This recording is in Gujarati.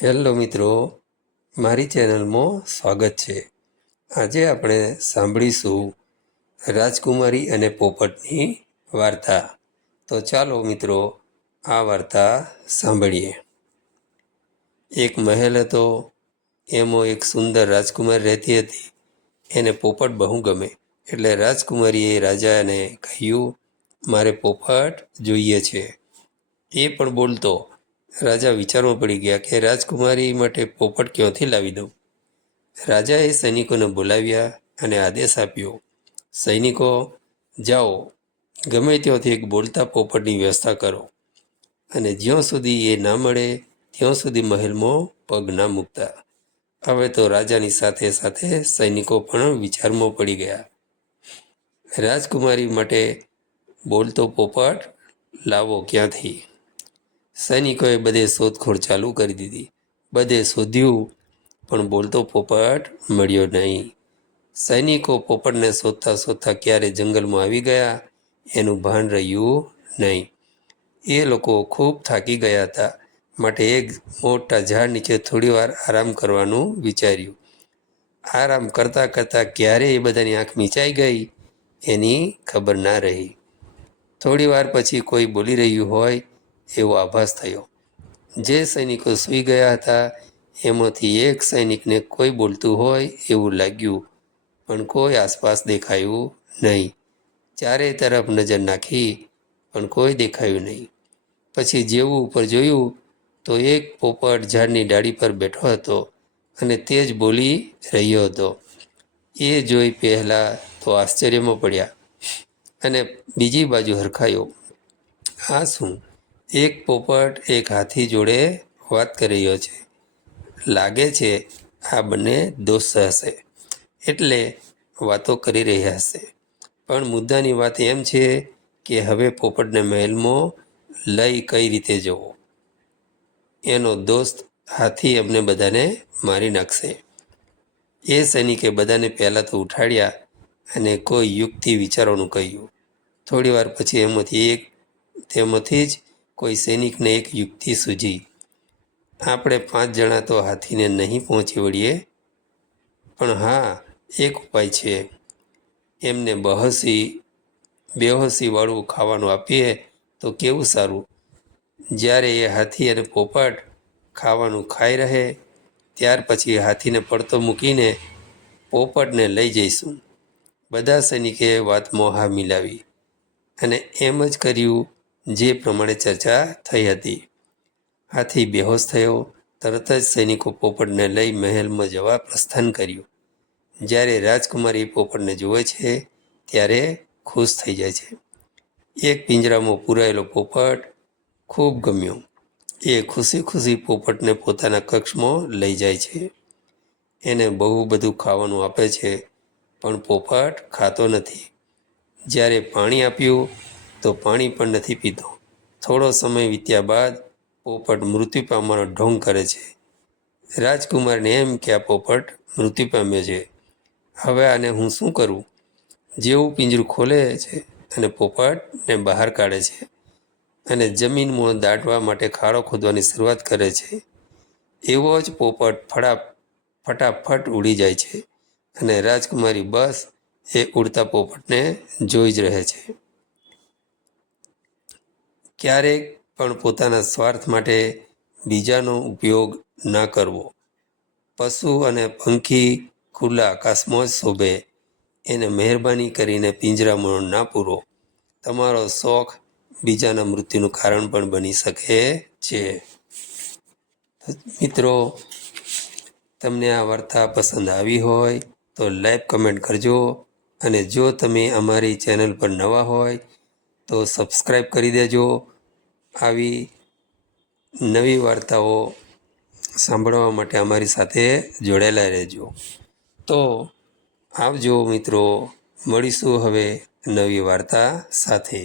હેલો મિત્રો, મારી ચેનલમાં સ્વાગત છે। આજે આપણે સાંભળીશું રાજકુમારી અને પોપટની વાર્તા। તો ચાલો મિત્રો આ વાર્તા સાંભળીએ। એક મહેલ હતો, એમાં એક સુંદર રાજકુમારી રહેતી હતી। એને પોપટ બહુ ગમે, એટલે રાજકુમારીએ રાજાને કહ્યું, મારે પોપટ જોઈએ છે। એ પણ બોલતો। રાજા વિચારમાં પડી ગયા કે રાજકુમારી માટે પોપટ ક્યાંથી લાવી દઉં। રાજાએ સૈનિકોને બોલાવ્યા અને આદેશ આપ્યો, સૈનિકો જાઓ, ગમે ત્યાંથી એક બોલતા પોપટની વ્યવસ્થા કરો, અને જ્યાં સુધી એ ના મળે ત્યાં સુધી મહેલમાં પગ ના મૂકતા। હવે તો રાજાની સાથે સાથે સૈનિકો પણ વિચારમાં પડી ગયા। રાજકુમારી માટે બોલતો પોપટ લાવો ક્યાંથી? સૈનિકોએ બધે શોધખોળ ચાલુ કરી દીધી। બધે શોધ્યું, પણ બોલતો પોપટ મળ્યો નહીં। સૈનિકો પોપટને શોધતા શોધતા ક્યારે જંગલમાં આવી ગયા એનું ભાન રહ્યું નહીં। એ લોકો ખૂબ થાકી ગયા હતા, માટે એક મોટા ઝાડ નીચે થોડી વાર આરામ કરવાનું વિચાર્યું। આરામ કરતાં કરતાં ક્યારે એ બધાની આંખ મીચાઈ ગઈ એની ખબર ના રહી। થોડી વાર પછી કોઈ બોલી રહ્યું હોય એવો આભાસ થયો। જે સૈનિકો સૂઈ ગયા હતા એમાંથી એક સૈનિકને કોઈ બોલતું હોય એવું લાગ્યું, પણ કોઈ આસપાસ દેખાયું નહીં। ચારે તરફ નજર નાખી, પણ કોઈ દેખાયું નહીં। પછી જેવું ઉપર જોયું તો એક પોપટ ઝાડની ડાળી પર બેઠો હતો અને તે જ બોલી રહ્યો હતો। એ જોઈ પહેલાં તો આશ્ચર્યમાં પડ્યા અને બીજી બાજુ હરખાયો। આ શું? એક પોપટ એક હાથી જોડે વાત કરી રહ્યો છે। લાગે છે આ બંને દોસ્ત હશે, એટલે વાતો કરી રહ્યા હશે। પણ મુદ્દાની વાત એમ છે કે હવે પોપટને મહેલમાં લઈ કઈ રીતે જવો? એનો દોસ્ત હાથી અમને બધાને મારી નાખશે। એ સૈનિકે બધાને પહેલાં તો ઉઠાડ્યા અને કોઈ યુક્તિ વિચારવાનું કહ્યું। થોડી વાર પછી તેમાંથી જ કોઈ સૈનિકને એક યુક્તિ સૂઝી, આપણે 5 જણા તો હાથીને નહીં પહોંચી વળીએ, પણ હા, એક ઉપાય છે, એમને બેહોશીવાળું ખાવાનું આપીએ તો કેવું સારું। જ્યારે એ હાથી અને પોપટ ખાવાનું ખાઈ રહે ત્યાર પછી હાથીને પડતો મૂકીને પોપટને લઈ જઈશું। બધા સૈનિકે વાતમાં હા મિલાવી અને એમ જ કર્યું જે પ્રમાણે ચર્ચા થઈ હતી। હાથી બેહોશ થયો। તરત જ સૈનિકો પોપટને લઈ મહેલમાં જવા પ્રસ્થાન કર્યું। જ્યારે રાજકુમારી પોપટને જુએ છે ત્યારે ખુશ થઈ જાય છે। એક પિંજરામાં પૂરાયેલો પોપટ ખૂબ ગમ્યો। એ ખુશી ખુશી પોપટને પોતાના કક્ષમાં લઈ જાય છે। એને બહુ બધું ખાવાનું આપે છે, પણ પોપટ ખાતો નથી। જ્યારે પાણી આપ્યું તો પાણી પણ નથી પીતો। થોડો સમય વીત્યા બાદ પોપટ મૃત્યુ પામવાનો ઢોંગ કરે છે। રાજકુમારને એમ કે આ પોપટ મૃત્યુ પામ્યો છે, હવે આને હું શું કરું? જેવું પિંજરું ખોલે છે અને પોપટને બહાર કાઢે છે અને જમીનમાં દાટવા માટે ખાડો ખોદવાની શરૂઆત કરે છે, એવો જ પોપટ ફટાફટ ઉડી જાય છે અને રાજકુમારી બસ એ ઉડતા પોપટને જોઈ જ રહે છે। ક્યારેક પણ પોતાના સ્વાર્થ માટે બીજાનો ઉપયોગ ના કરવો। પશુ અને પંખી ખુલ્લા આકાશમાં જ શોભે, એને મહેરબાની કરીને પિંજરામાં ના પૂરો। તમારો શોખ બીજાના મૃત્યુનું કારણ પણ બની શકે છે। મિત્રો, તમને આ વાર્તા પસંદ આવી હોય તો લાઈક કમેન્ટ કરજો, અને જો તમે અમારી ચેનલ પર નવા હોય તો સબસ્ક્રાઈબ કરી દેજો। આવી નવી વાર્તાઓ સાંભળવા માટે અમારી સાથે જોડાયેલા રહેજો। તો આવજો મિત્રો, મળીશું હવે નવી વાર્તા સાથે।